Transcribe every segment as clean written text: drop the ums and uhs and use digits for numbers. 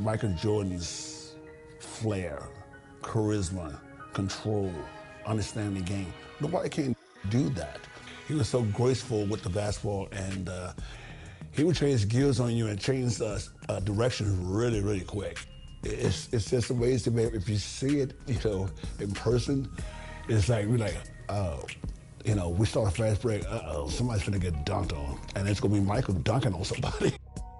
Michael Jordan's flair, charisma, control, understanding the game. Nobody can do that. He was so graceful with the basketball, and he would change gears on you and change direction really, really quick. It's just amazing, man. If you see it, in person, it's like, we're like, oh, we start a fast break, somebody's gonna get dunked on, and it's gonna be Michael dunking on somebody.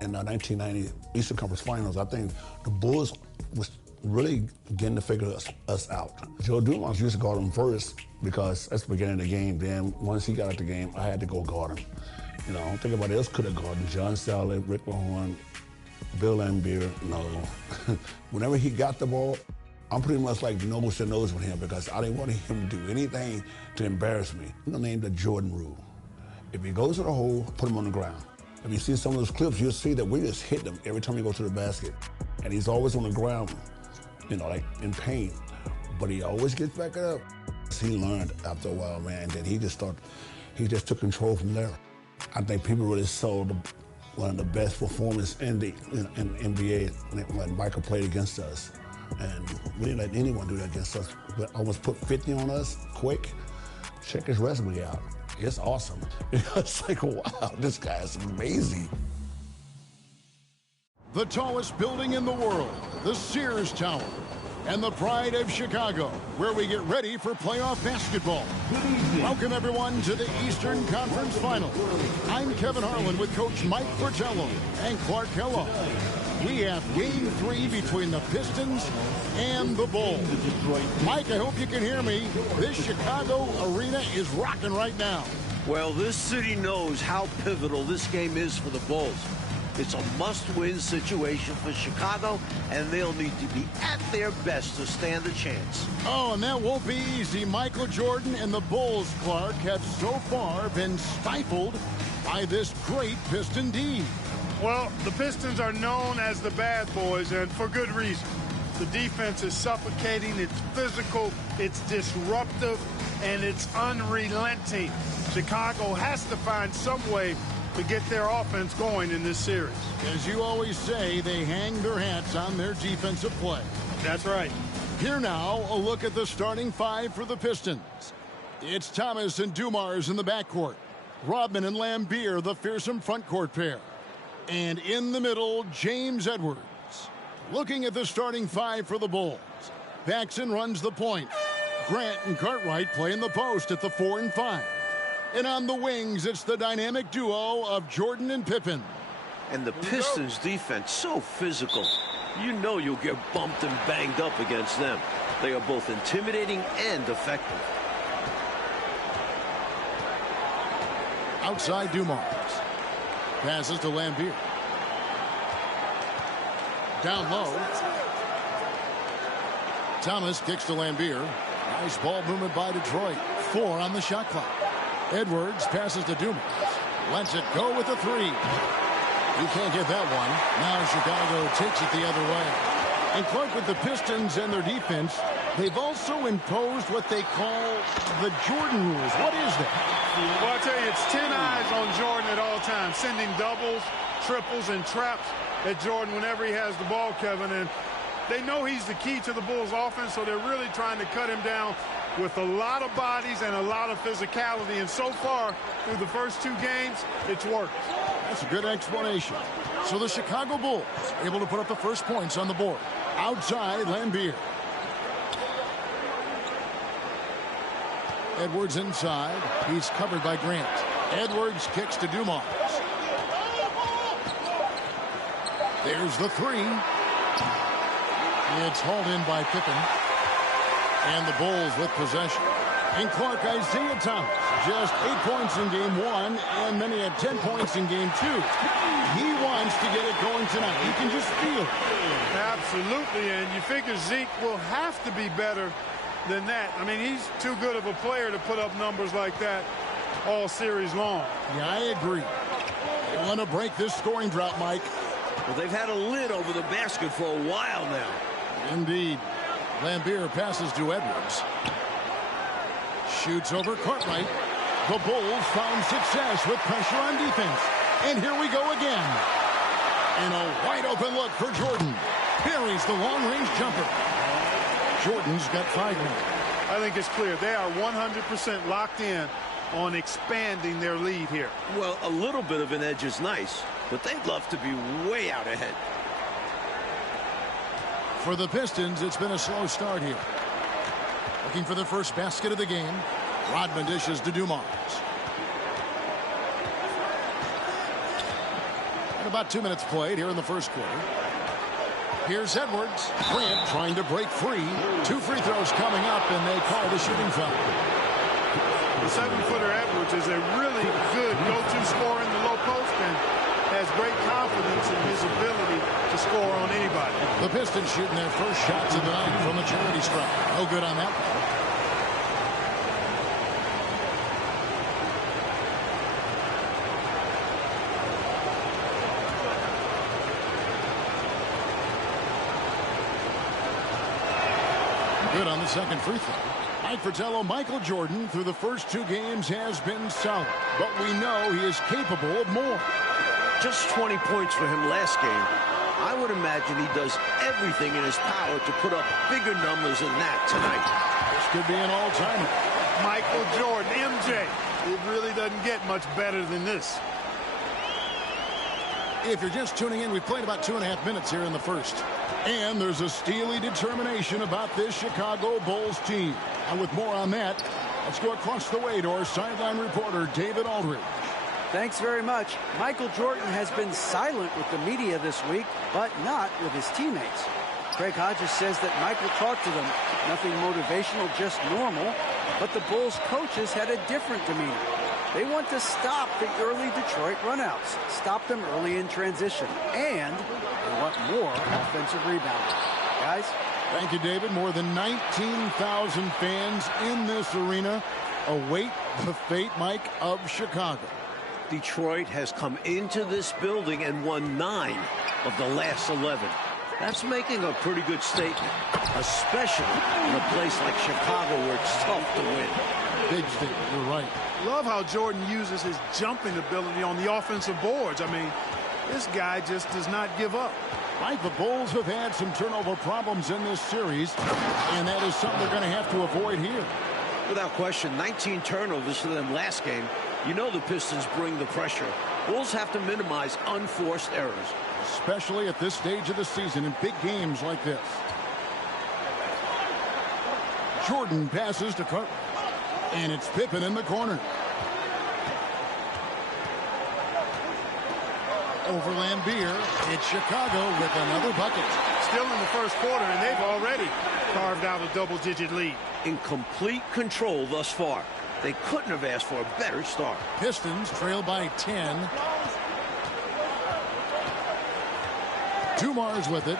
In the 1990 Eastern Conference Finals, I think the Bulls was really getting to figure us out. Joe Dumars used to guard him first because that's the beginning of the game. Then once he got out the game, I had to go guard him. I don't think anybody else could have guarded him. John Salley, Rick Mahorn, Bill Laimbeer, no. Whenever he got the ball, I'm pretty much like nose to nose with him because I didn't want him to do anything to embarrass me. I'm gonna name the Jordan rule. If he goes to the hole, put him on the ground. If you see some of those clips, you'll see that we just hit him every time he goes to the basket. And he's always on the ground, like in pain. But he always gets back up. He learned after a while, man, that he just took control from there. I think people really saw one of the best performances in the NBA when Michael played against us. And we didn't let anyone do that against us. But almost put 50 on us quick. Check his resume out. It's awesome. It's like, wow, this guy is amazing. The tallest building in the world, the Sears Tower, and the pride of Chicago, where we get ready for playoff basketball. Welcome, everyone, to the Eastern Conference Finals. I'm Kevin Harlan with Coach Mike Fratello and Clark Kellogg. We have Game 3 between the Pistons and the Bulls. Mike, I hope you can hear me. This Chicago arena is rocking right now. Well, this city knows how pivotal this game is for the Bulls. It's a must-win situation for Chicago, and they'll need to be at their best to stand a chance. Oh, and that won't be easy. Michael Jordan and the Bulls, Clark, have so far been stifled by this great Piston D. Well, the Pistons are known as the bad boys, and for good reason. The defense is suffocating, it's physical, it's disruptive, and it's unrelenting. Chicago has to find some way to get their offense going in this series. As you always say, they hang their hats on their defensive play. That's right. Here now, a look at the starting five for the Pistons. It's Thomas and Dumars in the backcourt. Rodman and Laimbeer, the fearsome frontcourt pair. And in the middle, James Edwards. Looking at the starting five for the Bulls. Paxson runs the point. Grant and Cartwright play in the post at the 4 and 5. And on the wings, it's the dynamic duo of Jordan and Pippen. And the Pistons' defense, so physical. You know you'll get bumped and banged up against them. They are both intimidating and effective. Outside Dumars. Passes to Laimbeer. Down low. Thomas kicks to Laimbeer. Nice ball movement by Detroit. 4 on the shot clock. Edwards passes to Dumars. Lets it go with the 3. He can't get that one. Now Chicago takes it the other way. And Clark, with the Pistons and their defense, they've also imposed what they call the Jordan rules. What is that? Well, I tell you, it's 10 eyes on Jordan at all times, sending doubles, triples, and traps at Jordan whenever he has the ball, Kevin. And they know he's the key to the Bulls' offense, so they're really trying to cut him down with a lot of bodies and a lot of physicality. And so far, through the first 2 games, it's worked. That's a good explanation. So the Chicago Bulls able to put up the first points on the board. Outside, Laimbeer. Edwards inside. He's covered by Grant. Edwards kicks to Dumars. There's the 3. It's hauled in by Pippen. And the Bulls with possession. And Clark, Isaiah Thomas, just 8 points in game 1, and then he had 10 points in game 2. He wants to get it going tonight. You can just feel it. Absolutely, and you figure Zeke will have to be better than that. I mean, he's too good of a player to put up numbers like that all series long. Yeah, I agree. They want to break this scoring drought, Mike. Well, they've had a lid over the basket for a while now. Indeed. Laimbeer passes to Edwards. Shoots over Cartwright. The Bulls found success with pressure on defense. And here we go again. And a wide open look for Jordan. Parries the long-range jumper. Jordan's got 5 now. I think it's clear they are 100% locked in on expanding their lead here. Well, a little bit of an edge is nice, but they'd love to be way out ahead. For the Pistons, it's been a slow start here. Looking for the first basket of the game. Rodman dishes to Dumars. And about 2 minutes played here in the first quarter. Here's Edwards. Grant trying to break free. 2 free throws coming up, and they call the shooting foul. The 7-footer Edwards is a really good go-to scorer in the low post and has great confidence in his ability to score on anybody. The Pistons shooting their first shots of the night from the charity stripe. No good on that one. Good on the second free throw. Mike Fratello, Michael Jordan, through the first 2 games has been solid, but we know he is capable of more. Just 20 points for him last game. I would imagine he does everything in his power to put up bigger numbers than that tonight. This could be an all-timer. Michael Jordan, MJ. It really doesn't get much better than this. If you're just tuning in, we've played about 2.5 minutes here in the first. And there's a steely determination about this Chicago Bulls team. And with more on that, let's go across the way to our sideline reporter, David Aldridge. Thanks very much. Michael Jordan has been silent with the media this week, but not with his teammates. Craig Hodges says that Michael talked to them. Nothing motivational, just normal. But the Bulls coaches had a different demeanor. They want to stop the early Detroit runouts, stop them early in transition, and they want more offensive rebounding. Guys? Thank you, David. More than 19,000 fans in this arena await the fate, Mike, of Chicago. Detroit has come into this building and won 9 of the last 11. That's making a pretty good statement, especially in a place like Chicago where it's tough to win. Big statement, you're right. Love how Jordan uses his jumping ability on the offensive boards. I mean, this guy just does not give up. Mike, the Bulls have had some turnover problems in this series, and that is something they're going to have to avoid here. Without question, 19 turnovers for them last game. You know the Pistons bring the pressure. Bulls have to minimize unforced errors. Especially at this stage of the season in big games like this. Jordan passes to Carter. And it's Pippen in the corner. Over Lambeer, it's Chicago with another bucket. Still in the first quarter, and they've already carved out a double-digit lead. In complete control thus far. They couldn't have asked for a better start. Pistons trail by 10. Dumars with it.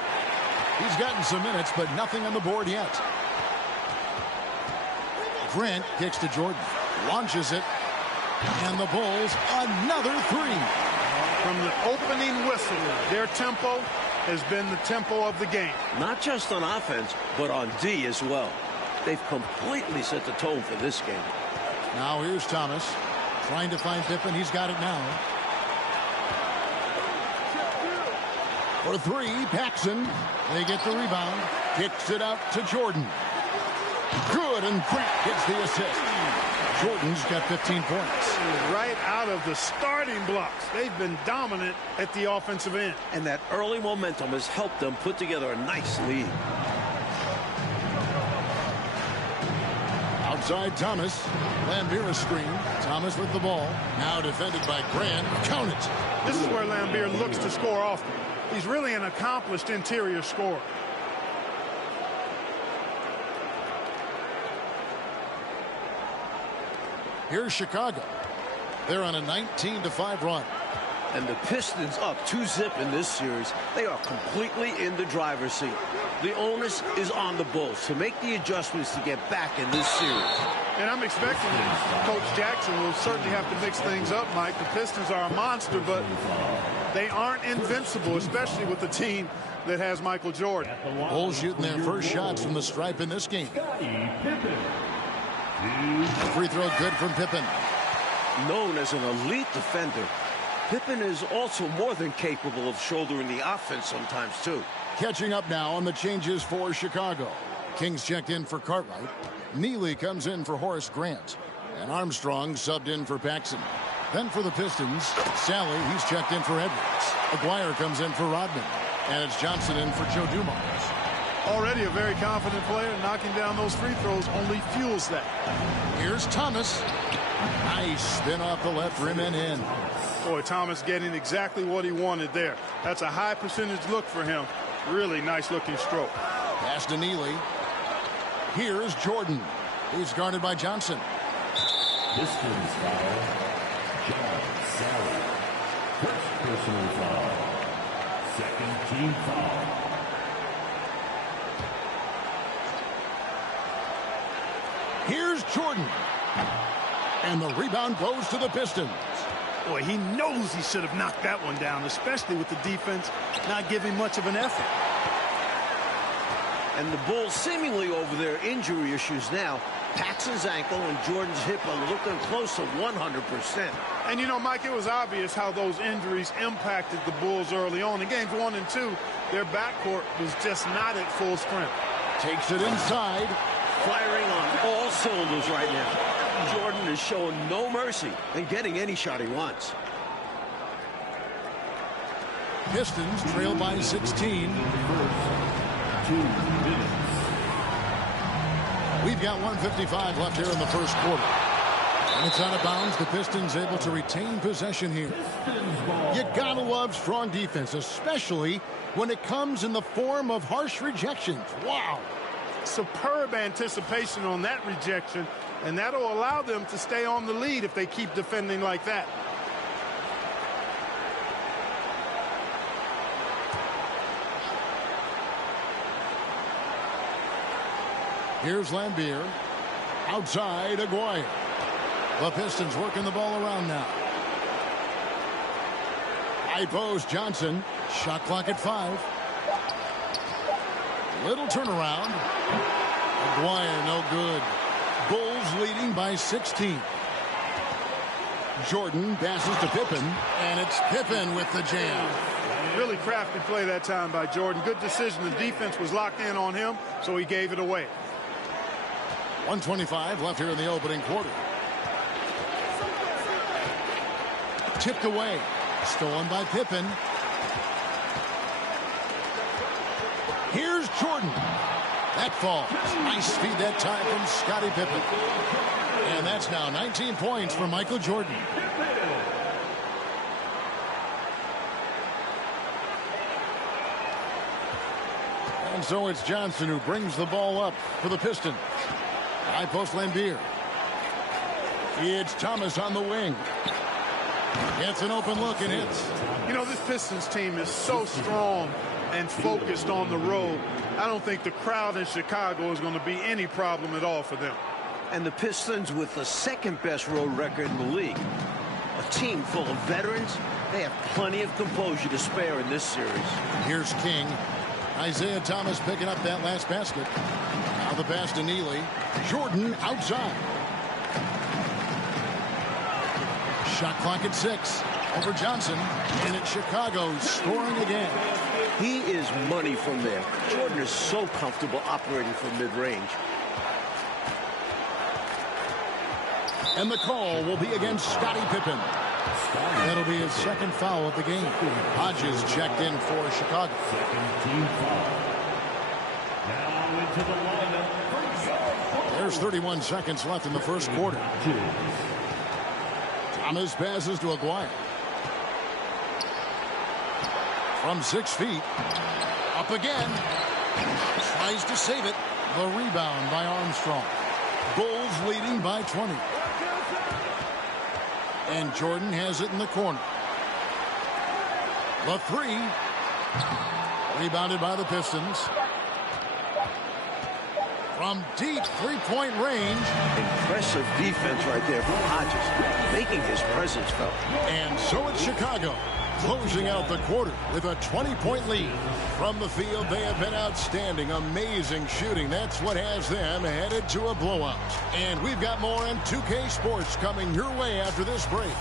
He's gotten some minutes, but nothing on the board yet. Grant kicks to Jordan, launches it, and the Bulls another 3. From the opening whistle, their tempo has been the tempo of the game. Not just on offense, but on D as well. They've completely set the tone for this game. Now here's Thomas, trying to find Pippen. He's got it now. For 3, Paxson. They get the rebound. Kicks it out to Jordan. Good, and Grant gets the assist. Jordan's got 15 points. Right out of the starting blocks. They've been dominant at the offensive end. And that early momentum has helped them put together a nice lead. Outside Thomas. Lambeer screen. Thomas with the ball. Now defended by Grant. Count it. This is where Lambeer looks to score often. He's really an accomplished interior scorer. Here's Chicago. They're on a 19-5 run. And the Pistons up 2-zip in this series. They are completely in the driver's seat. The onus is on the Bulls to make the adjustments to get back in this series. And I'm expecting Coach Jackson will certainly have to mix things up, Mike. The Pistons are a monster, but they aren't invincible, especially with the team that has Michael Jordan. Bulls shooting their first shots from the stripe in this game. Free throw good from Pippen. Known as an elite defender, Pippen is also more than capable of shouldering the offense sometimes, too. Catching up now on the changes for Chicago. King's checked in for Cartwright. Neely comes in for Horace Grant. And Armstrong subbed in for Paxson. Then for the Pistons, Sally, he's checked in for Edwards. Aguirre comes in for Rodman. And it's Johnson in for Joe Dumars. Already a very confident player. Knocking down those free throws only fuels that. Here's Thomas. Nice spin off the left rim and in. Boy, Thomas getting exactly what he wanted there. That's a high percentage look for him. Really nice looking stroke. Pass to Neely. Here's Jordan. He's guarded by Johnson. Pistons foul. John Sally. First personal foul. Second team foul. Here's Jordan. And the rebound goes to the Pistons. Boy, he knows he should have knocked that one down, especially with the defense not giving much of an effort. And the Bulls seemingly over their injury issues now. Paxson's ankle and Jordan's hip are looking close to 100%. And, you know, Mike, it was obvious how those injuries impacted the Bulls early on. In games 1 and 2, their backcourt was just not at full strength. Takes it inside. Firing on all cylinders right now. Jordan is showing no mercy and getting any shot he wants. Pistons trail by 16. 2 minutes. We've got 1:55 left here in the first quarter. And it's out of bounds. The Pistons able to retain possession here. You gotta love strong defense, especially when it comes in the form of harsh rejections. Wow. Superb anticipation on that rejection, and that'll allow them to stay on the lead if they keep defending like that. Here's Lambier. Outside, Aguirre. The Pistons working the ball around now. High post, Johnson. Shot clock at 5. Little turnaround. Aguirre, no good. Bulls leading by 16. Jordan passes to Pippen, and it's Pippen with the jam. Really crafty play that time by Jordan. Good decision. The defense was locked in on him, so he gave it away. 1:25 left here in the opening quarter. Tipped away. Stolen by Pippen. Here's Jordan. That falls. Nice feed that time from Scottie Pippen. And that's now 19 points for Michael Jordan. And so it's Johnson who brings the ball up for the Pistons. High post Lambier. It's Thomas on the wing. Gets an open look and hits. You know, this Pistons team is so strong and focused on the road. I don't think the crowd in Chicago is going to be any problem at all for them. And the Pistons with the second best road record in the league. A team full of veterans. They have plenty of composure to spare in this series. Here's King. Isaiah Thomas picking up that last basket. Now the pass to Neely. Jordan outside. Shot clock at 6. Over Johnson. And it's Chicago scoring again. He is money from there. Jordan is so comfortable operating from mid-range. And the call will be against Scottie Pippen. That'll be his second foul of the game. Hodges checked in for Chicago. Second team foul. Now into the lineup. There's 31 seconds left in the first quarter. Thomas passes to Aguirre. From 6 feet. Up again. Tries to save it. The rebound by Armstrong. Bulls leading by 20. And Jordan has it in the corner. The 3. Rebounded by the Pistons. From deep three-point range. Impressive defense right there from Hodges, making his presence felt. And so it's Chicago, closing out the quarter with a 20-point lead. From the field, they have been outstanding, amazing shooting. That's what has them headed to a blowout. And we've got more on 2K Sports coming your way after this break.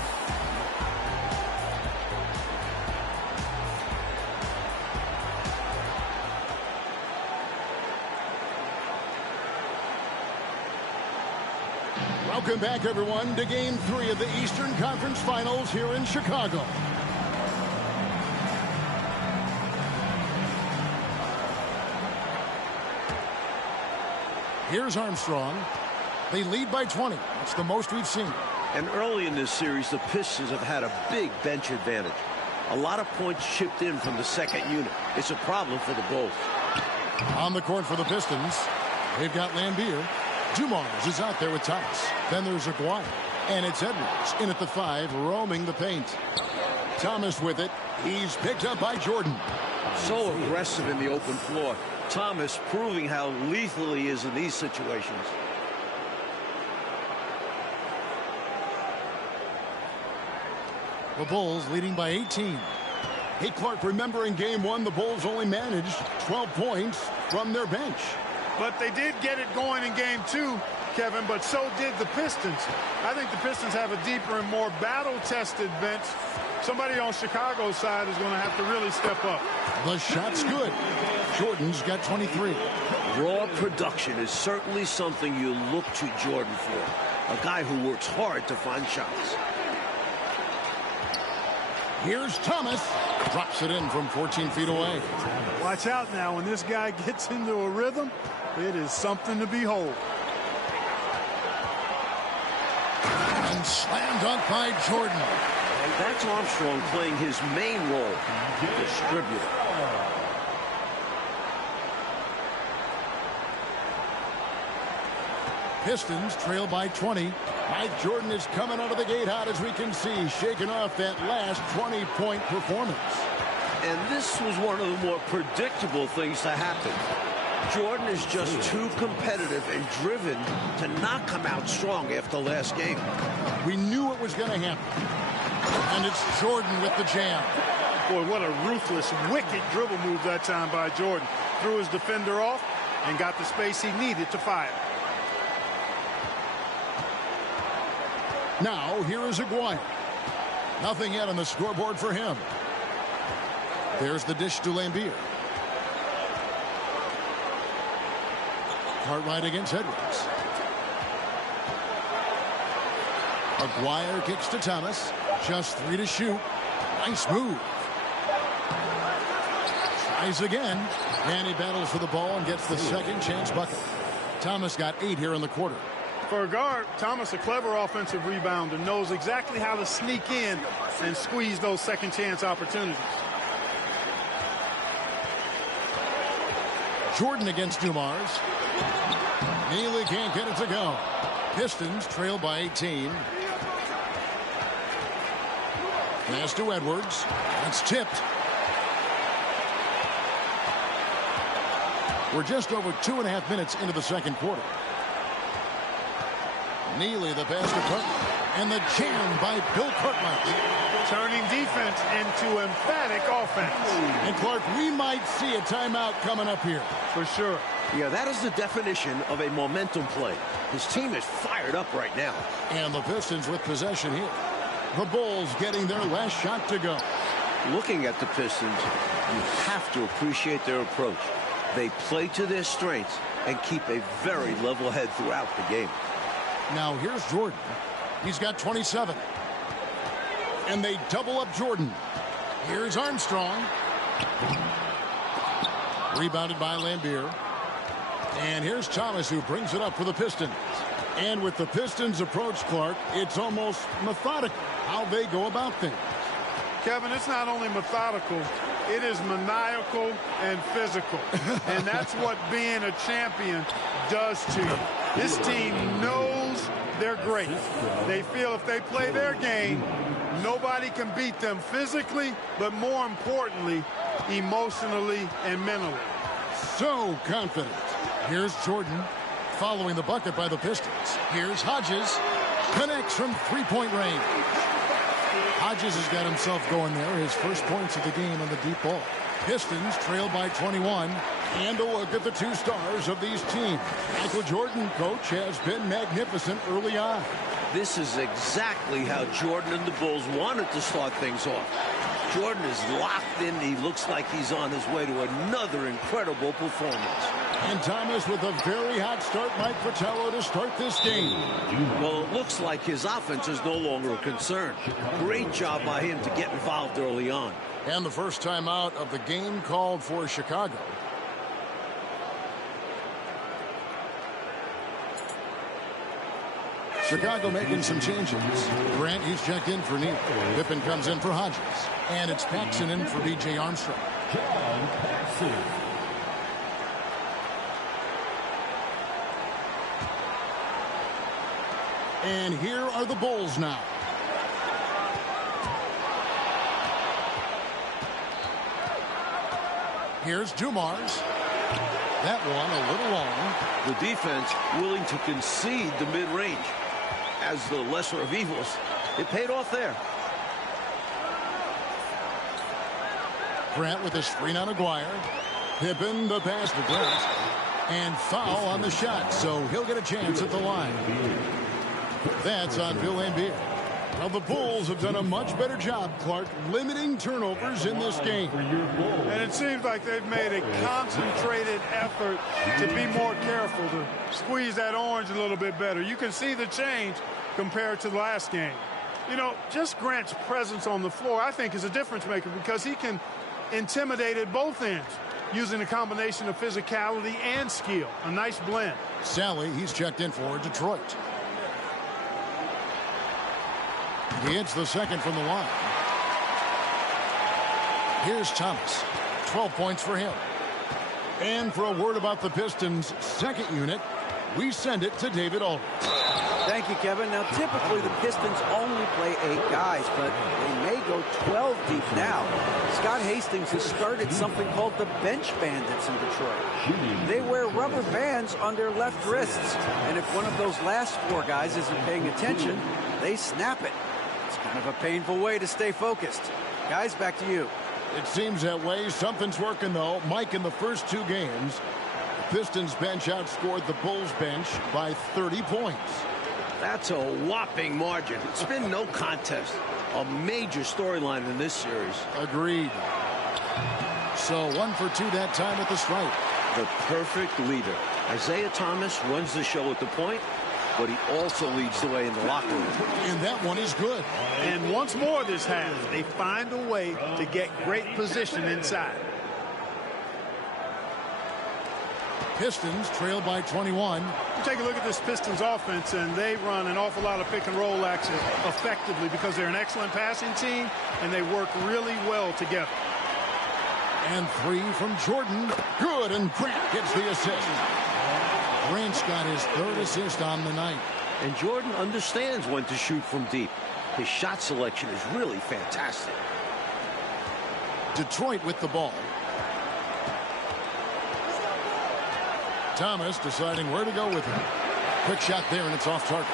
Welcome back, everyone, to Game 3 of the Eastern Conference Finals here in Chicago. Here's Armstrong. They lead by 20. That's the most we've seen. And early in this series, the Pistons have had a big bench advantage. A lot of points chipped in from the second unit. It's a problem for the Bulls. On the court for the Pistons, they've got Lambeer. Dumars is out there with Thomas. Then there's Aguirre. And it's Edwards in at the 5, roaming the paint. Thomas with it. He's picked up by Jordan. So aggressive in the open floor. Thomas proving how lethal he is in these situations. The Bulls leading by 18. Hey, Clark, remember in Game 1, the Bulls only managed 12 points from their bench. But they did get it going in Game 2, Kevin, but so did the Pistons. I think the Pistons have a deeper and more battle-tested bench. Somebody on Chicago's side is going to have to really step up. The shot's good. Jordan's got 23. Raw production is certainly something you look to Jordan for. A guy who works hard to find shots. Here's Thomas. Drops it in from 14 feet away. Watch out now. When this guy gets into a rhythm, it is something to behold. And slam dunk by Jordan. And that's Armstrong playing his main role, distributor. Pistons trail by 20. Mike Jordan is coming out of the gate hot, as we can see, shaking off that last 20-point performance. And this was one of the more predictable things to happen. Jordan is just too competitive and driven to not come out strong after last game. We knew it was going to happen. And it's Jordan with the jam. Boy, what a ruthless, wicked dribble move that time by Jordan. Threw his defender off and got the space he needed to fire. Now, here is Aguirre. Nothing yet on the scoreboard for him. There's the dish to Lambeer. Cartwright against Edwards. Aguirre kicks to Thomas. Just 3 to shoot. Nice move. Tries again. And he battles for the ball and gets the second chance bucket. Thomas got 8 here in the quarter. For a guard, Thomas, a clever offensive rebounder, knows exactly how to sneak in and squeeze those second chance opportunities. Jordan against Dumars. Neely can't get it to go. Pistons trail by 18. Pass to Edwards. That's tipped. We're just over 2.5 minutes into the second quarter. Neely, the pass to Cartwright. And the jam by Bill Cartwright. Turning defense into emphatic offense. And Clark, we might see a timeout coming up here. For sure. Yeah, that is the definition of a momentum play. His team is fired up right now. And the Pistons with possession here. The Bulls getting their last shot to go. Looking at the Pistons, you have to appreciate their approach. They play to their strengths and keep a very level head throughout the game. Now here's Jordan. He's got 27. And they double up Jordan. Here's Armstrong. Rebounded by Lambeer. And here's Thomas, who brings it up for the Pistons. And with the Pistons' approach, Clark, it's almost methodical how they go about things. Kevin, it's not only methodical, it is maniacal and physical. And that's what being a champion does to you. This team knows they're great. They feel if they play their game, nobody can beat them physically, but more importantly, emotionally and mentally. So confident. Here's Jordan following the bucket by the Pistons. Here's Hodges. Connects from three-point range. Hodges has got himself going there. His first points of the game on the deep ball. Pistons trail by 21. And a look at the two stars of these teams. Michael Jordan, coach, has been magnificent early on. This is exactly how Jordan and the Bulls wanted to start things off. Jordan is locked in. He looks like he's on his way to another incredible performance. And Thomas with a very hot start, Mike Fratello, to start this game. Well, it looks like his offense is no longer a concern. Great job by him to get involved early on. And the first time out of the game called for Chicago. Chicago making some changes. Grant, he's checked in for Neal. Pippen comes in for Hodges. And it's Paxson in for B.J. Armstrong. John Paxson. And here are the Bulls now. Here's Dumars. That one a little long. The defense willing to concede the mid-range. As the lesser of evils, it paid off there. Grant with a screen on Aguirre. Pippen the pass to Grant. And foul on the shot, so he'll get a chance at the line. That's on Bill Laimbeer. Now the Bulls have done a much better job, Clark, limiting turnovers in this game. And it seems like they've made a concentrated effort to be more careful, to squeeze that orange a little bit better. You can see the change compared to the last game. You know, just Grant's presence on the floor, I think, is a difference maker because he can intimidate at both ends using a combination of physicality and skill. A nice blend. Sally, he's checked in for Detroit. He hits the second from the line. Here's Thomas. 12 points for him. And for a word about the Pistons' second unit, we send it to David Aldridge. Thank you, Kevin. Now, typically the Pistons only play 8 guys, but they may go 12 deep now. Scott Hastings has started something called the Bench Bandits in Detroit. They wear rubber bands on their left wrists, and if one of those last 4 guys isn't paying attention, they snap it. It's kind of a painful way to stay focused. Guys, back to you. It seems that way. Something's working, though. Mike, in the first 2 games, the Pistons bench outscored the Bulls bench by 30 points. That's a whopping margin. It's been no contest. A major storyline in this series. Agreed. So 1 for 2 that time at the stripe. The perfect leader. Isaiah Thomas runs the show at the point, but he also leads the way in the locker room. And that one is good. And once more this half, they find a way to get great position inside. Pistons trail by 21. You take a look at this Pistons offense, and they run an awful lot of pick-and-roll action effectively because they're an excellent passing team, and they work really well together. And 3 from Jordan. Good, and Grant gets the assist. Grant's got his 3rd assist on the night. And Jordan understands when to shoot from deep. His shot selection is really fantastic. Detroit with the ball. Thomas deciding where to go with it. Quick shot there, and it's off target.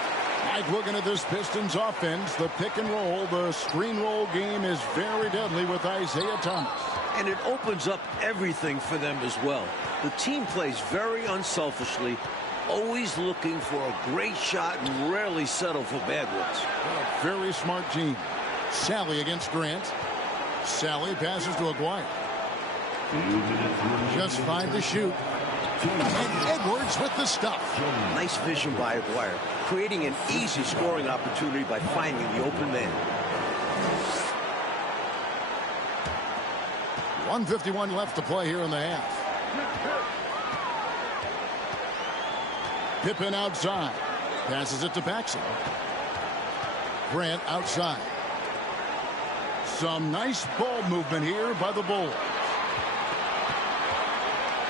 Mike, looking at this Pistons offense, the pick and roll, the screen roll game is very deadly with Isaiah Thomas. And it opens up everything for them as well. The team plays very unselfishly, always looking for a great shot and rarely settle for bad ones. A very smart team. Sally against Grant. Sally passes to Aguirre. Just 5 to shoot. And Edwards with the stuff. Nice vision by Aguirre, creating an easy scoring opportunity by finding the open man. 1:51 left to play here in the half. Pippen outside. Passes it to Paxson. Grant outside. Some nice ball movement here by the Bulls.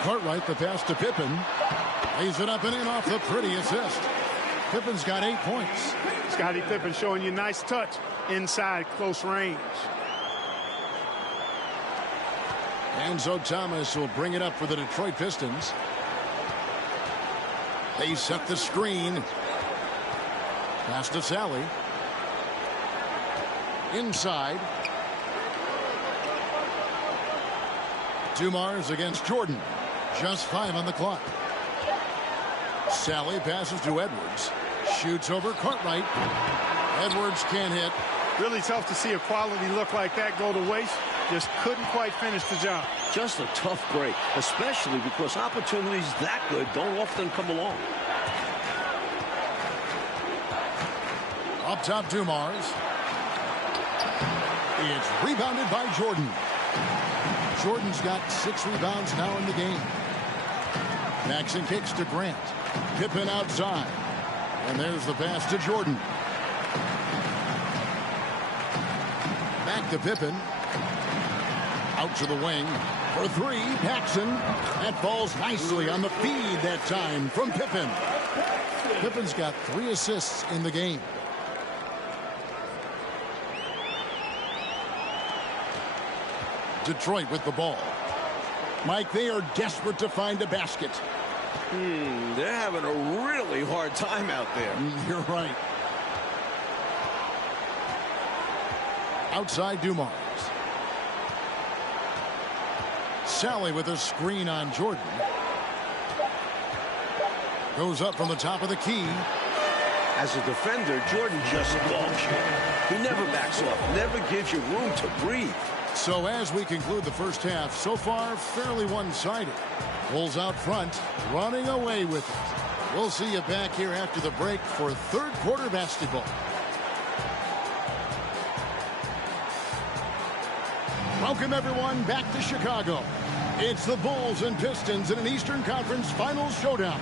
Cartwright the pass to Pippen. Lays it up and in off the pretty assist. Pippen's got 8 points. Scottie Pippen showing you nice touch inside close range. Enzo Thomas will bring it up for the Detroit Pistons. They set the screen. Pass to Sally. Inside. Dumars against Jordan. Just 5 on the clock. Sally passes to Edwards. Shoots over Cartwright. Edwards can't hit. Really tough to see a quality look like that go to waste. just couldn't quite finish the job. Just a tough break, especially because opportunities that good don't often come along. Up top, Dumars. It's rebounded by Jordan. Jordan's got 6 rebounds now in the game. Maxson kicks to Grant. Pippen outside. And there's the pass to Jordan. Back to Pippen. Out to the wing. For 3, Paxson. That falls nicely on the feed that time from Pippen. Pippen's got 3 assists in the game. Detroit with the ball. Mike, they are desperate to find a basket. They're having a really hard time out there. You're right. Outside Dumars. Sally with a screen on Jordan. Goes up from the top of the key. As a defender, Jordan just dogs you. He never backs off, never gives you room to breathe. So as we conclude the first half, so far fairly one-sided. Bulls out front, running away with it. We'll see you back here after the break for third quarter basketball. Welcome everyone back to Chicago. It's the Bulls and Pistons in an Eastern Conference Finals showdown.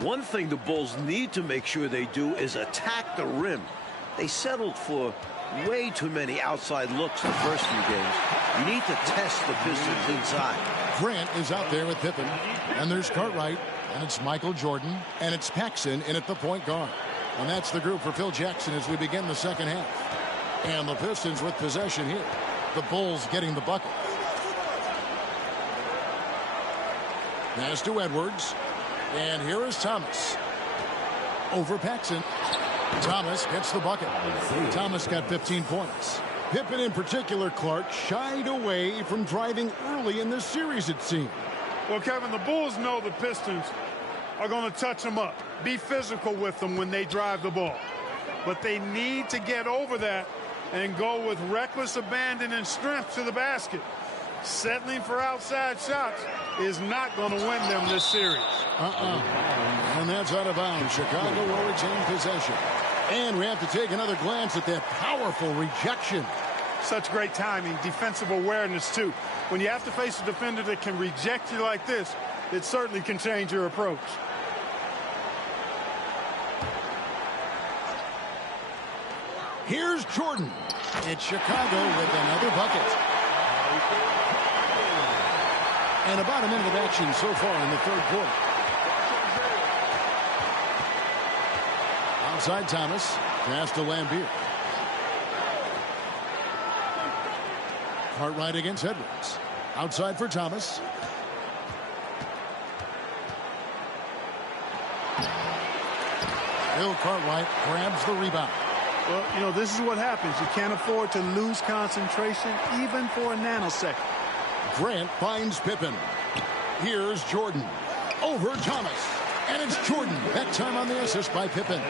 One thing the Bulls need to make sure they do is attack the rim. They settled for way too many outside looks the first few games. You need to test the Pistons inside. Grant is out there with Pippen, and there's Cartwright, and it's Michael Jordan, and it's Paxson in at the point guard. And that's the group for Phil Jackson as we begin the second half. And the Pistons with possession here. The Bulls getting the bucket. Pass to Edwards. And here is Thomas. Over Paxson. Thomas gets the bucket. Thomas got 15 points. Pippen in particular, Clark, shied away from driving early in this series, it seemed. Well, Kevin, the Bulls know the Pistons are going to touch them up, be physical with them when they drive the ball. But they need to get over that and go with reckless abandon and strength to the basket. Settling for outside shots is not going to win them this series. And that's out of bounds. Chicago will retain possession. And we have to take another glance at that powerful rejection. Such great timing, defensive awareness, too. When you have to face a defender that can reject you like this, it certainly can change your approach. Here's Jordan. It's Chicago with another bucket. And about a minute of action so far in the third quarter. Outside Thomas. Pass to Lambeer. Cartwright against Edwards. Outside for Thomas. Bill Cartwright grabs the rebound. Well, you know, this is what happens. You can't afford to lose concentration even for a nanosecond. Grant finds Pippen. Here's Jordan. Over Thomas. And it's Jordan. That time on the assist by Pippen.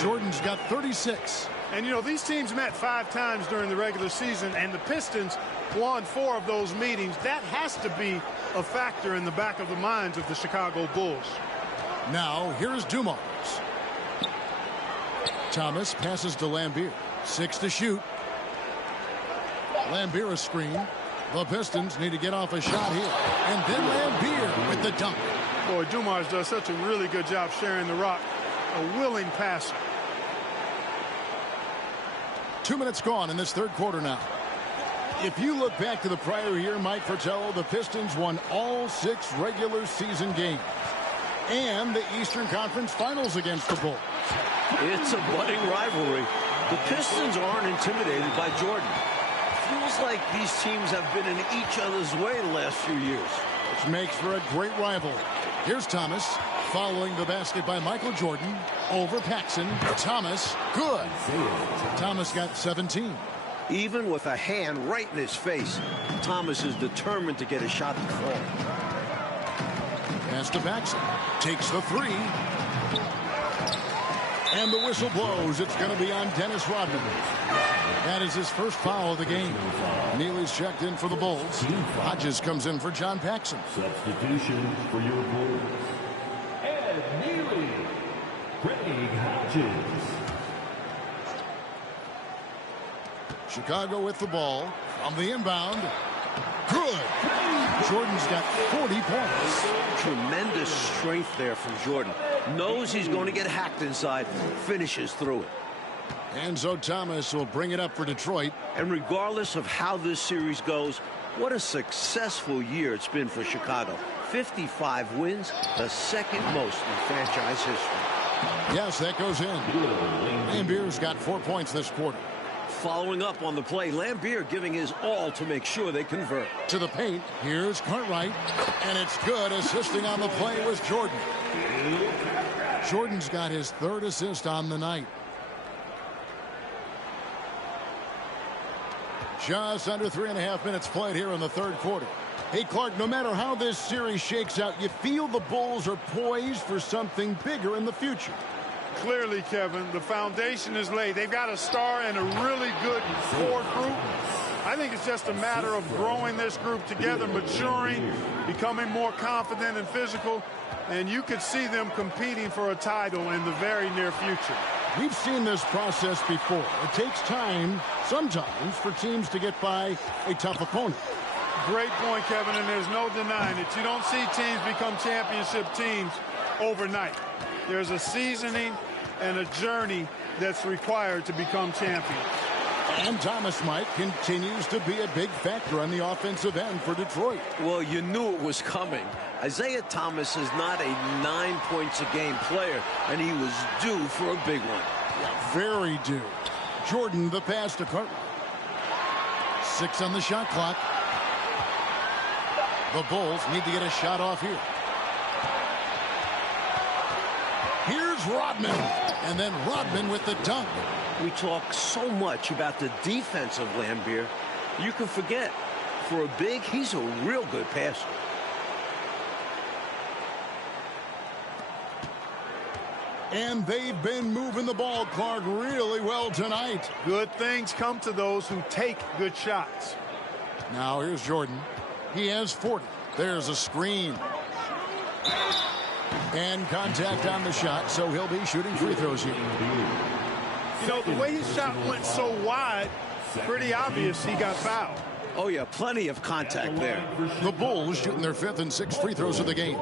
Jordan's got 36. And, you know, these teams met 5 times during the regular season, and the Pistons won 4 of those meetings. That has to be a factor in the back of the minds of the Chicago Bulls. Now, here's Dumars. Thomas passes to Lambeer. 6 to shoot. Lambeer a screen. The Pistons need to get off a shot here. And then Lambeer with the dunk. Boy, Dumars does such a really good job sharing the rock. A willing passer. 2 minutes gone in this third quarter now. If you look back to the prior year, Mike Fratello, the Pistons won all 6 regular season games. And the Eastern Conference Finals against the Bulls. It's a budding rivalry. The Pistons aren't intimidated by Jordan. Feels like these teams have been in each other's way the last few years. Which makes for a great rivalry. Here's Thomas, following the basket by Michael Jordan. Over Paxson. Thomas, good. Thomas got 17. Even with a hand right in his face, Thomas is determined to get a shot to fall. Pass to Paxson. Takes the three. And the whistle blows. It's going to be on Dennis Rodman. That is his first foul of the game. Neely's checked in for the Bulls. Hodges comes in for John Paxson. Substitution for your Bulls. Ed Neely. Craig Hodges. Chicago with the ball. On the inbound. Good. Jordan's got 40 points. Tremendous strength there from Jordan. Knows he's going to get hacked inside. Finishes through it. Enzo Thomas will bring it up for Detroit. And regardless of how this series goes, what a successful year it's been for Chicago. 55 wins, the second most in franchise history. Yes, that goes in. Lambier's got 4 points this quarter. Following up on the play, Lambier giving his all to make sure they convert. To the paint, here's Cartwright, and it's good. Assisting on the play was Jordan. Jordan's got his third assist on the night. Just under 3.5 minutes played here in the third quarter. Hey, Clark, no matter how this series shakes out, you feel the Bulls are poised for something bigger in the future. Clearly, Kevin, the foundation is laid. They've got a star and a really good core group. I think it's just a matter of growing this group together, maturing, becoming more confident and physical, and you could see them competing for a title in the very near future. We've seen this process before. It takes time, sometimes, for teams to get by a tough opponent. Great point, Kevin, and there's no denying it. You don't see teams become championship teams overnight. There's a seasoning and a journey that's required to become champions. And Thomas, Mike, continues to be a big factor on the offensive end for Detroit. Well, you knew it was coming. Isaiah Thomas is not a 9 points a game player, and he was due for a big one. Yeah, very due. Jordan, the pass to Cartwright. 6 on the shot clock. The Bulls need to get a shot off here. Here's Rodman, and then Rodman with the dunk. We talk so much about the defense of Lambier. You can forget, for a big, he's a real good passer. And they've been moving the ball, Clark, really well tonight. Good things come to those who take good shots. Now here's Jordan. He has 40. There's a screen. And contact on the shot, so he'll be shooting free throws here. You know, the way his shot went so wide, pretty obvious he got fouled. Oh, yeah, plenty of contact there. The Bulls shooting their 5th and 6th free throws of the game.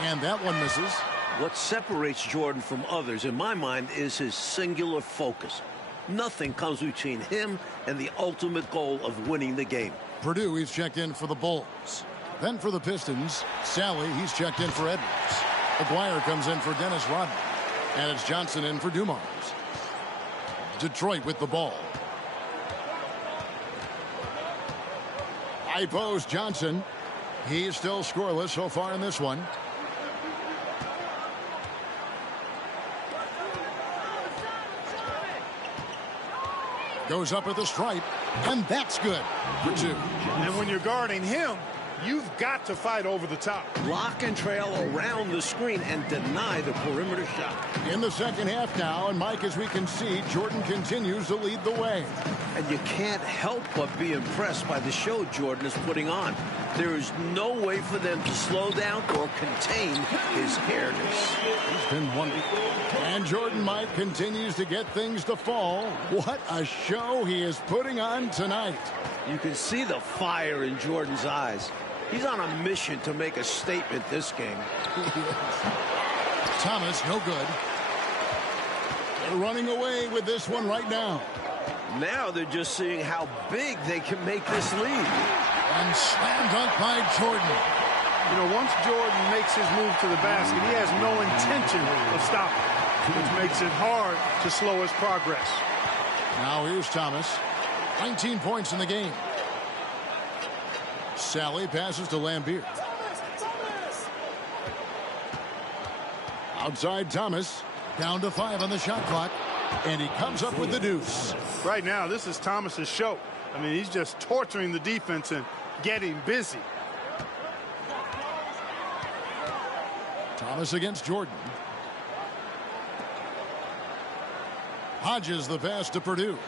And that one misses. What separates Jordan from others, in my mind, is his singular focus. Nothing comes between him and the ultimate goal of winning the game. Purdue, he's checked in for the Bulls. Then for the Pistons, Sally, he's checked in for Edwards. Aguirre comes in for Dennis Rodman. And it's Johnson in for Dumars. Detroit with the ball. High post Johnson. He's still scoreless so far in this one. Goes up at the stripe, and that's good for 2. And when you're guarding him, you've got to fight over the top. Lock and trail around the screen and deny the perimeter shot. In the second half now, and Mike, as we can see, Jordan continues to lead the way. And you can't help but be impressed by the show Jordan is putting on. There is no way for them to slow down or contain his hairness. He's been wonderful. And Jordan, Mike, continues to get things to fall. What a show he is putting on tonight. You can see the fire in Jordan's eyes. He's on a mission to make a statement this game. Thomas, no good. They're running away with this one right now. Now they're just seeing how big they can make this lead. And slam dunk by Jordan. You know, once Jordan makes his move to the basket, he has no intention of stopping, which makes it hard to slow his progress. Now here's Thomas. 19 points in the game. Sally passes to Lambier. Outside Thomas. Down to 5 on the shot clock. And he comes up with the deuce. Right now, this is Thomas's show. I mean, he's just torturing the defense and getting busy. Thomas against Jordan. Hodges the pass to Purdue.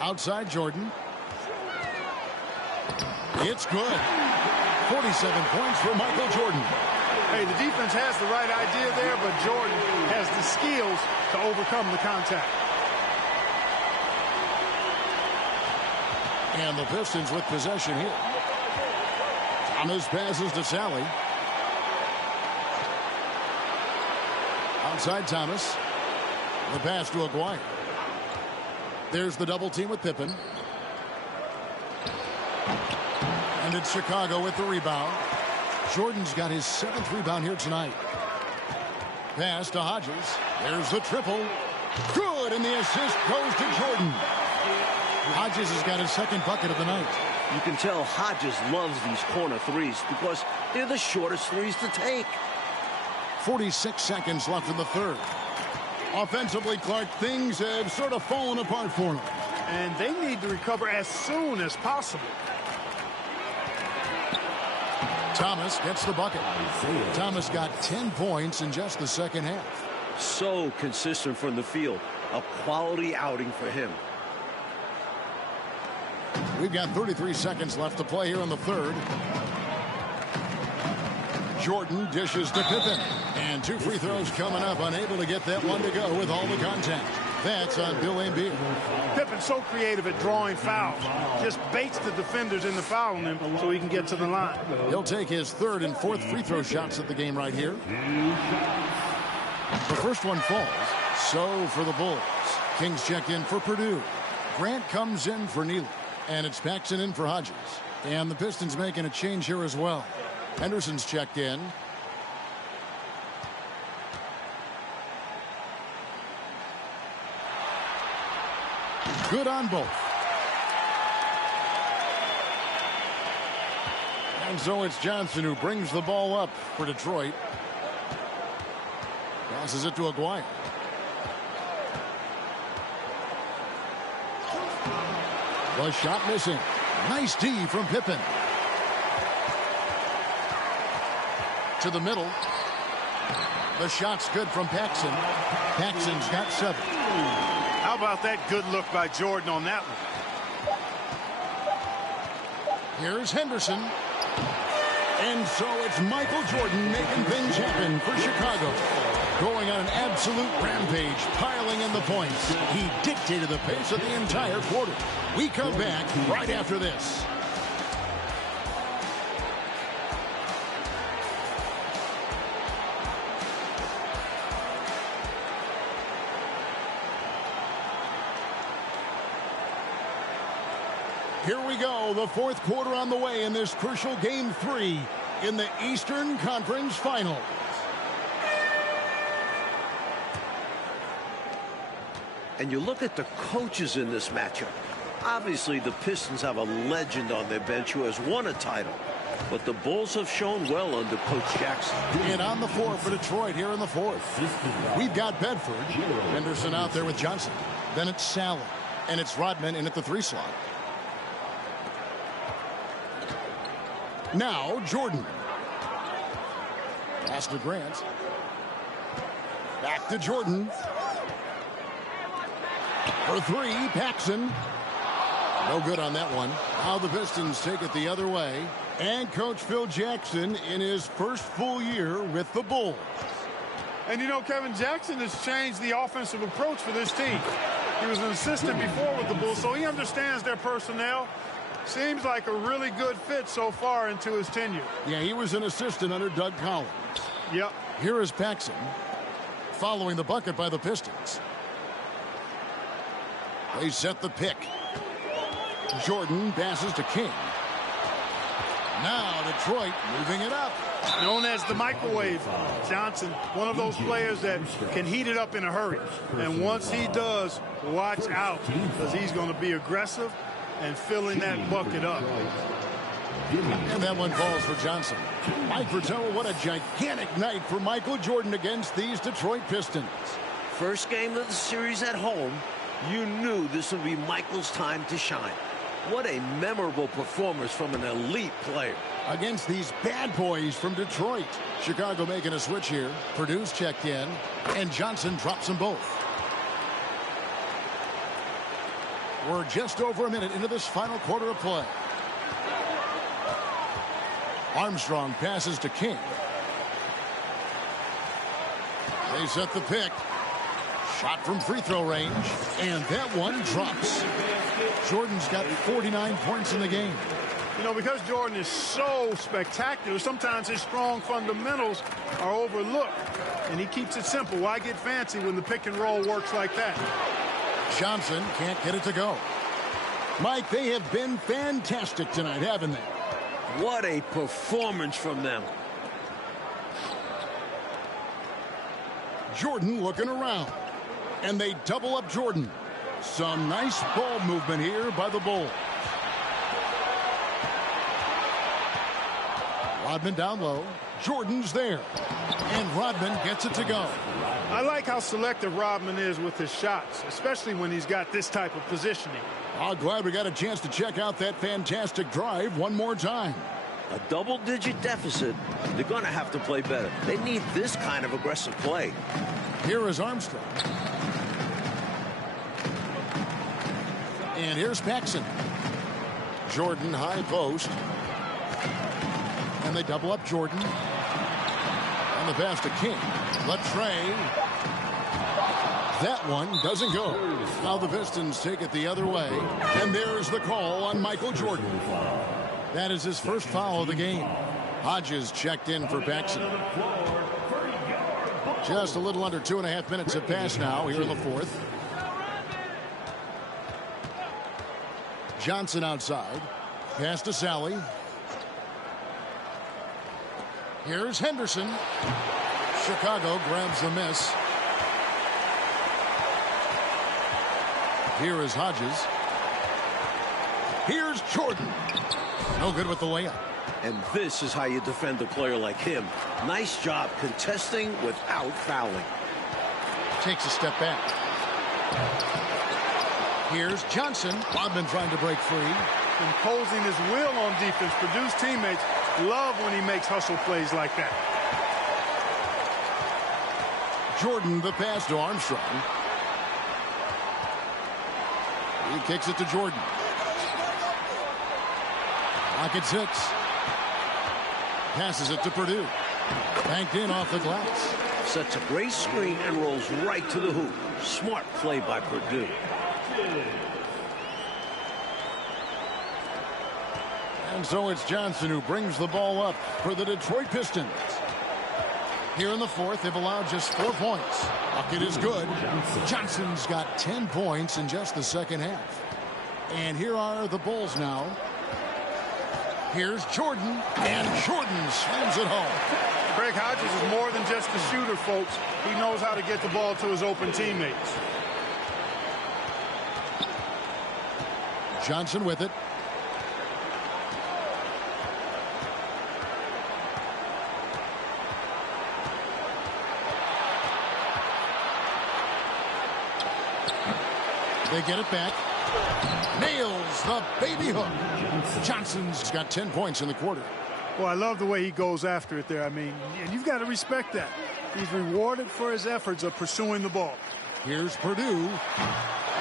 Outside Jordan. It's good. 47 points for Michael Jordan. Hey, the defense has the right idea there, but Jordan has the skills to overcome the contact. And the Pistons with possession here. Thomas passes to Sally. Outside Thomas. The pass to Aguirre. There's the double team with Pippen. And it's Chicago with the rebound. Jordan's got his 7th rebound here tonight. Pass to Hodges. There's the triple. Good, and the assist goes to Jordan. Hodges has got his 2nd bucket of the night. You can tell Hodges loves these corner threes because they're the shortest threes to take. 46 seconds left in the 3rd. Offensively, Clark, things have sort of fallen apart for them. And they need to recover as soon as possible. Thomas gets the bucket. Thomas got 10 points in just the 2nd half. So consistent from the field. A quality outing for him. We've got 33 seconds left to play here in the 3rd. Jordan dishes to Pippen. And 2 free throws coming up. Unable to get that one to go with all the contact. That's on Bill Embiid. Pippen's so creative at drawing fouls. Just baits the defenders into fouling him so he can get to the line. He'll take his 3rd and 4th free throw shots at the game right here. The first one falls. So for the Bulls. Kings check in for Purdue. Grant comes in for Neely. And it's Paxson in for Hodges. And the Pistons making a change here as well. Henderson's checked in. Good on both. And so it's Johnson who brings the ball up for Detroit. Passes it to Aguirre. The shot missing. Nice D from Pippen. To the middle. The shot's good from Paxson. Paxson's got 7. How about that good look by Jordan on that one? Here's Henderson. And so it's Michael Jordan making things happen for Chicago. Going on an absolute rampage, piling in the points. He dictated the pace of the entire quarter. We come back right after this. Here we go, the 4th quarter on the way in this crucial Game 3 in the Eastern Conference Finals. And you look at the coaches in this matchup. Obviously, the Pistons have a legend on their bench who has won a title. But the Bulls have shown well under Coach Jackson. And on the floor for Detroit here in the 4th. We've got Bedford. Henderson out there with Johnson. Then it's Sally. And it's Rodman in at the 3 slot. Now, Jordan. Pass to Grant. Back to Jordan. For 3, Paxson. No good on that one. Now the Pistons take it the other way. And Coach Phil Jackson in his first full year with the Bulls. And you know, Kevin, Jackson has changed the offensive approach for this team. He was an assistant before with the Bulls, so he understands their personnel. Seems like a really good fit so far into his tenure. Yeah, he was an assistant under Doug Collins. Yep. Here is Paxson following the bucket by the Pistons. They set the pick. Jordan passes to King. Now Detroit moving it up. Known as the microwave. Johnson, one of those players that can heat it up in a hurry. And once he does, watch out, because he's going to be aggressive and filling that bucket up. And that one falls for Johnson. Mike Fratello, what a gigantic night for Michael Jordan against these Detroit Pistons. First game of the series at home, you knew this would be Michael's time to shine. What a memorable performance from an elite player. Against these bad boys from Detroit. Chicago making a switch here. Purdue's checked in, and Johnson drops them both. We're just over a minute into this final quarter of play. Armstrong passes to King. They set the pick. Shot from free throw range, and that one drops. Jordan's got 49 points in the game. You know, because Jordan is so spectacular, sometimes his strong fundamentals are overlooked, and he keeps it simple. Why get fancy when the pick and roll works like that? Johnson can't get it to go. Mike, they have been fantastic tonight, haven't they? What a performance from them. Jordan looking around, and they double up Jordan. Some nice ball movement here by the Bulls. Rodman down low. Jordan's there. And Rodman gets it to go. I like how selective Rodman is with his shots, especially when he's got this type of positioning. I'm glad we got a chance to check out that fantastic drive one more time. A double-digit deficit. They're going to have to play better. They need this kind of aggressive play. Here is Armstrong. And here's Paxson. Jordan high post. And they double up Jordan. And the pass to King. Latrey. That one doesn't go. Now the Pistons take it the other way. And there's the call on Michael Jordan. That is his first foul of the game. Hodges checked in for Paxson. Just a little under 2.5 minutes have passed now here in the fourth. Johnson outside. Pass to Sally. Here's Henderson. Chicago grabs the miss. Here is Hodges. Here's Jordan. No good with the layup. And this is how you defend a player like him. Nice job contesting without fouling. Takes a step back. Here's Johnson. Rodman trying to break free. Imposing his will on defense. Purdue's teammates love when he makes hustle plays like that. Jordan the pass to Armstrong. He kicks it to Jordan. Rockets hits. Passes it to Purdue. Banked in off the glass. Sets a great screen and rolls right to the hoop. Smart play by Purdue. And so it's Johnson who brings the ball up for the Detroit Pistons. Here in the fourth, they've allowed just 4 points. Bucket is good. Johnson's got 10 points in just the second half. And here are the Bulls now. Here's Jordan, and Jordan slams it home. Craig Hodges is more than just a shooter, folks. He knows how to get the ball to his open teammates. Johnson with it. They get it back. Nails the baby hook. Johnson's got 10 points in the quarter. Well, I love the way he goes after it there. I mean, and you've got to respect that. He's rewarded for his efforts of pursuing the ball. Here's Purdue.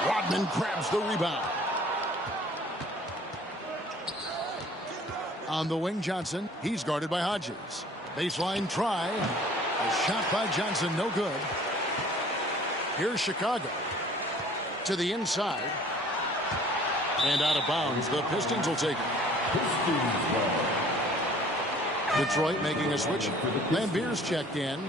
Rodman grabs the rebound. On the wing, Johnson. He's guarded by Hodges. Baseline try. A shot by Johnson, no good. Here's Chicago. To the inside. And out of bounds. The Pistons will take it. Detroit making a switch. Lambier's checked in.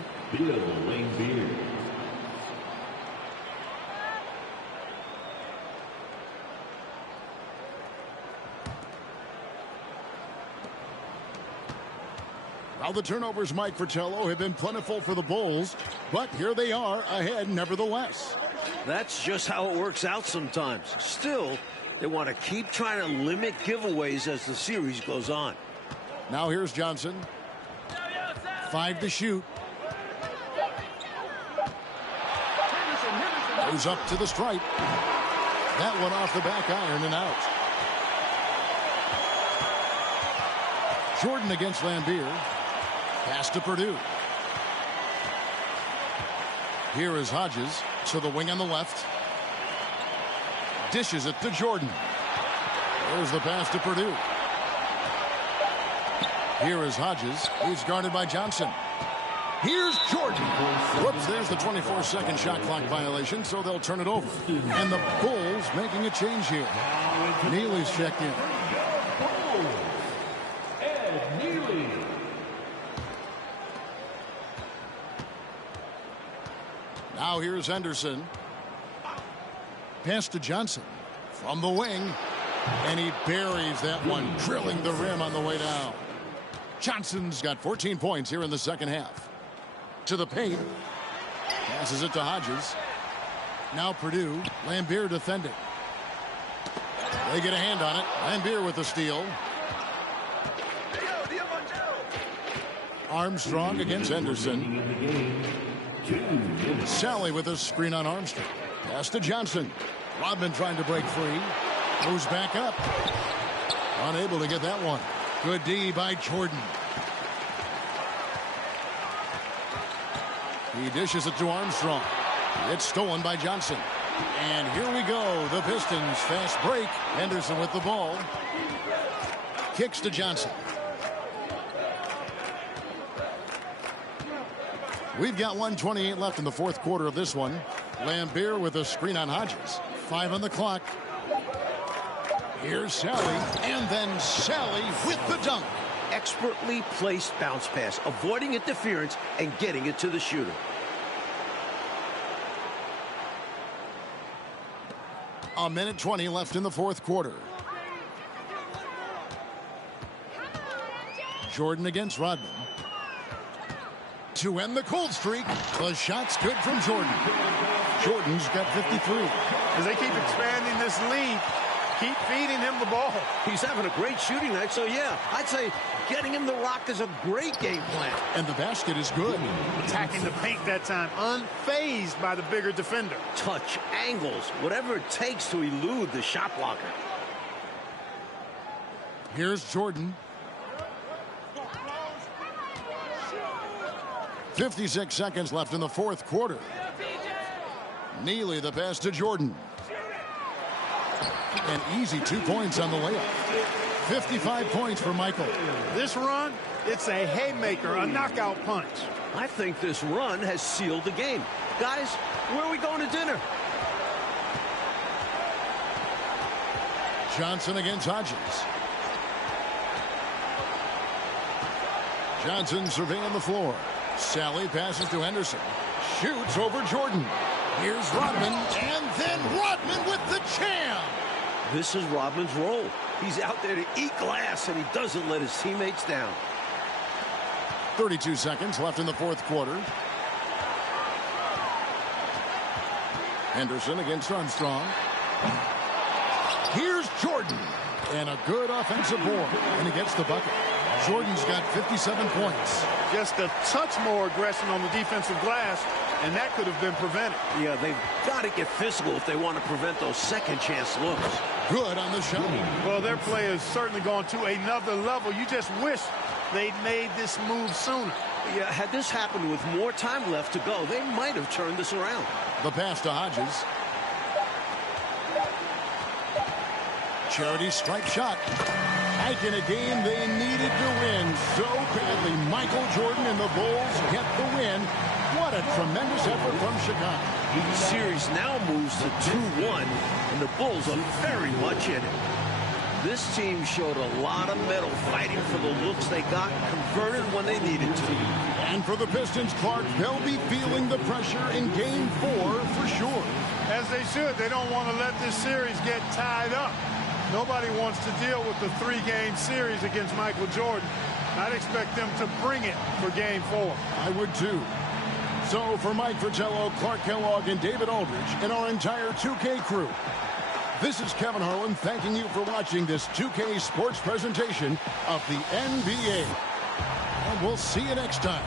Now the turnovers, Mike Fratello, have been plentiful for the Bulls, but here they are ahead nevertheless. That's just how it works out sometimes. Still, they want to keep trying to limit giveaways as the series goes on. Now here's Johnson. 5 to shoot. Goes up to the stripe. That one off the back iron and out. Jordan against Lambier. Pass to Purdue. Here is Hodges to the wing on the left. Dishes it to Jordan. There's the pass to Purdue. Here is Hodges. He's guarded by Johnson. Here's Jordan. Whoops, there's the 24-second shot clock violation, so they'll turn it over. And the Bulls making a change here. Neely's checked in. Now here's Henderson. Pass to Johnson from the wing. And he buries that one, drilling the rim on the way down. Johnson's got 14 points here in the second half. To the paint. Passes it to Hodges. Now Purdue. Lambier defending. They get a hand on it. Lambier with the steal. Armstrong against Henderson. Sally with a screen on Armstrong. Pass to Johnson. Rodman trying to break free. Moves back up. Unable to get that one. Good D by Jordan. He dishes it to Armstrong. It's stolen by Johnson. And here we go. The Pistons fast break. Henderson with the ball. Kicks to Johnson. We've got 1:28 left in the fourth quarter of this one. Lambier with a screen on Hodges. 5 on the clock. Here's Sally, and then Sally with the dunk. Expertly placed bounce pass, avoiding interference and getting it to the shooter. A minute 20 left in the fourth quarter. Jordan against Rodman. To end the cold streak, the shot's good from Jordan. Jordan's got 53. As they keep expanding this lead, keep feeding him the ball. He's having a great shooting night, so yeah, I'd say getting him the rock is a great game plan. And the basket is good. Attacking the paint that time, unfazed by the bigger defender. Touch, angles, whatever it takes to elude the shot blocker. Here's Jordan. 56 seconds left in the fourth quarter. Neely the pass to Jordan. An easy 2 points on the layup. 55 points for Michael. This run, it's a haymaker, a knockout punch. I think this run has sealed the game. Guys, where are we going to dinner? Johnson against Hodges. Johnson surveying the floor. Sally passes to Henderson. Shoots over Jordan. Here's Rodman, and then Rodman with the jam. This is Rodman's role. He's out there to eat glass, and he doesn't let his teammates down. 32 seconds left in the fourth quarter. Henderson against Armstrong. Here's Jordan. And a good offensive board. And he gets the bucket. Jordan's got 57 points. Just a touch more aggression on the defensive glass, and that could have been prevented. Yeah, they've got to get physical if they want to prevent those second chance looks. Good on the shot. Well, their play has certainly gone to another level. You just wish they'd made this move sooner. Yeah, had this happened with more time left to go, they might have turned this around. The pass to Hodges. Charity stripe shot. Back in a game they needed to win so badly. Michael Jordan and the Bulls get the win. What a tremendous effort from Chicago. The series now moves to 2-1, and the Bulls are very much in it. This team showed a lot of mettle fighting for the looks they got, converted when they needed to. And for the Pistons, Clark, they'll be feeling the pressure in Game 4 for sure. As they should. They don't want to let this series get tied up. Nobody wants to deal with the 3-game series against Michael Jordan. I'd expect them to bring it for Game 4. I would too. So for Mike Fratello, Clark Kellogg, and David Aldridge, and our entire 2K crew, this is Kevin Harlan thanking you for watching this 2K sports presentation of the NBA. And we'll see you next time.